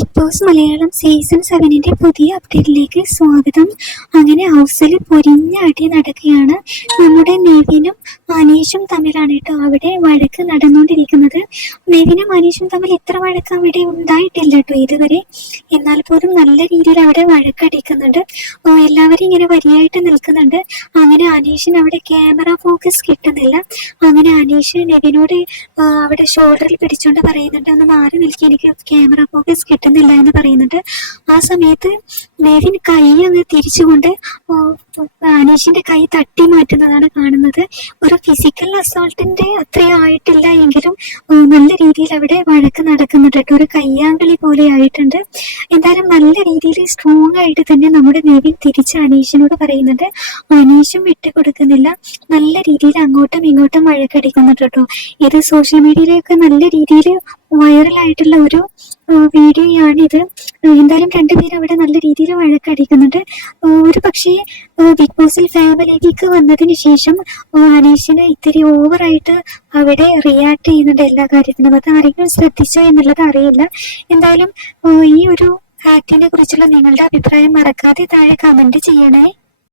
Big Boss Malayalam season സെവനിന്റെ പുതിയ അപ്ഡേറ്റിലേക്ക് സ്വാഗതം. അങ്ങനെ ഹൗസിൽ പൊരിഞ്ഞ അടി നടക്കുകയാണ് നമ്മുടെ നെവിനും അനീഷും തമ്മിലാണ് കേട്ടോ അവിടെ വഴക്ക് നടന്നുകൊണ്ടിരിക്കുന്നത്. നെവിനും മനീഷും തമ്മിൽ ഇത്ര വഴക്ക് അവിടെ ഉണ്ടായിട്ടില്ല കേട്ടോ ഇതുവരെ. എന്നാൽ പോലും നല്ല രീതിയിൽ അവിടെ വഴക്കടിക്കുന്നുണ്ട്. എല്ലാവരും ഇങ്ങനെ വരിയായിട്ട് നിൽക്കുന്നുണ്ട്. അങ്ങനെ അനീഷിന് അവിടെ ക്യാമറ ഫോക്കസ് കിട്ടുന്നില്ല. അങ്ങനെ അനീഷ് നെവിനോട് അവിടെ ഷോൾഡറിൽ പിടിച്ചോണ്ട് പറയുന്നുണ്ട് ഒന്ന് മാറി നിൽക്കി എനിക്ക് ക്യാമറ ഫോക്കസ് കിട്ടുന്നില്ല എന്ന് പറയുന്നുണ്ട്. ആ സമയത്ത് നെവിൻ കൈ അങ്ങ് തിരിച്ചുകൊണ്ട് അനീഷിന്റെ കൈ തട്ടി മാറ്റുന്നതാണ് കാണുന്നത്. ഒരു ഫിസിക്കൽ അസോൾട്ടിന്റെ അത്രയും ആയിട്ടില്ല എങ്കിലും നല്ല രീതിയിൽ അവിടെ വഴക്ക് നടക്കുന്നുണ്ട്. ഒരു കയ്യാങ്കളി പോലെ ആയിട്ടുണ്ട്. എന്തായാലും നല്ല രീതിയിൽ സ്ട്രോങ് ആയിട്ട് തന്നെ നമ്മുടെ നെവിൻ തിരിച്ച് അനീഷിനോട് പറയുന്നുണ്ട്. അനീഷും വിട്ടുകൊടുക്കുന്നില്ല. നല്ല രീതിയിൽ അങ്ങോട്ടും ഇങ്ങോട്ടും വഴക്കടിക്കുന്നുണ്ട് കേട്ടോ. ഇത് സോഷ്യൽ മീഡിയയിലൊക്കെ നല്ല രീതിയിൽ വൈറലായിട്ടുള്ള ഒരു വീഡിയോയാണിത് എന്തായാലും രണ്ടുപേരും അവിടെ നല്ല രീതിയിൽ വഴക്കടിക്കുന്നുണ്ട്. ഒരു പക്ഷേ ബിഗ് ബോസിൽ ഫാമിലിയിലേക്ക് വന്നതിന് ശേഷം അനീഷിന് ഇത്തിരി ഓവറായിട്ട് അവിടെ റിയാക്ട് ചെയ്യുന്നുണ്ട് എല്ലാ കാര്യത്തിനും. അത് ആരെങ്കിലും ശ്രദ്ധിച്ചോ എന്നുള്ളത് അറിയില്ല. എന്തായാലും ഈ ഒരു ആക്ടിനെ കുറിച്ചുള്ള നിങ്ങളുടെ അഭിപ്രായം മറക്കാതെ താഴെ കമന്റ് ചെയ്യണേ.